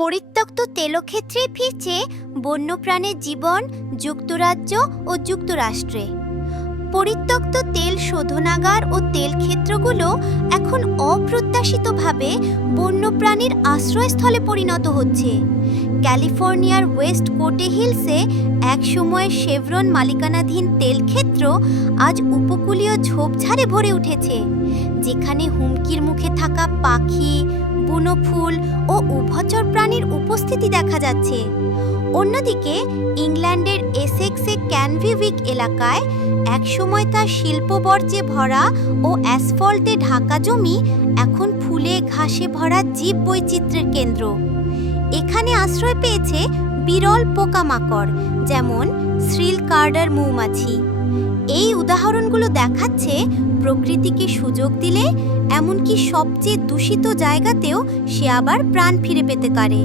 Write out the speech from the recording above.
পরিত্যক্ত তেলক্ষেত্রে ফিরছে বন্যপ্রাণের জীবন যুক্তরাজ্য ও যুক্তরাষ্ট্রে। পরিত্যক্ত তেল শোধনাগার ও তেলক্ষেত্রগুলো এখন অপ্রত্যাশিতভাবে বন্যপ্রাণীর আশ্রয়স্থলে পরিণত হচ্ছে। ক্যালিফোর্নিয়ার ওয়েস্ট কোটে হিলসে একসময় শেভরন মালিকানাধীন তেলক্ষেত্র আজ উপকূলীয় ঝোপঝাড়ে ভরে উঠেছে, যেখানে হুমকির মুখে থাকা পাখি, বুনো ফুল ও উভচর প্রাণীর উপস্থিতি দেখা যাচ্ছে। অন্যদিকে ইংল্যান্ডের এসেক্সে ক্যানভিউইক এলাকায় একসময় তার শিল্পবর্জ্যে ভরা ও অ্যাসফল্টে ঢাকা জমি এখন ফুলে ঘাসে ভরা জীববৈচিত্র্যের কেন্দ্র। এখানে আশ্রয় পেয়েছে বিরল পোকামাকড়, যেমন শ্রিল কার্ডার মৌমাছি। এই উদাহরণগুলো দেখাচ্ছে প্রকৃতিকে সুযোগ দিলে এমনকি সবচেয়ে দূষিত জায়গাতেও সে আবার প্রাণ ফিরে পেতে পারে।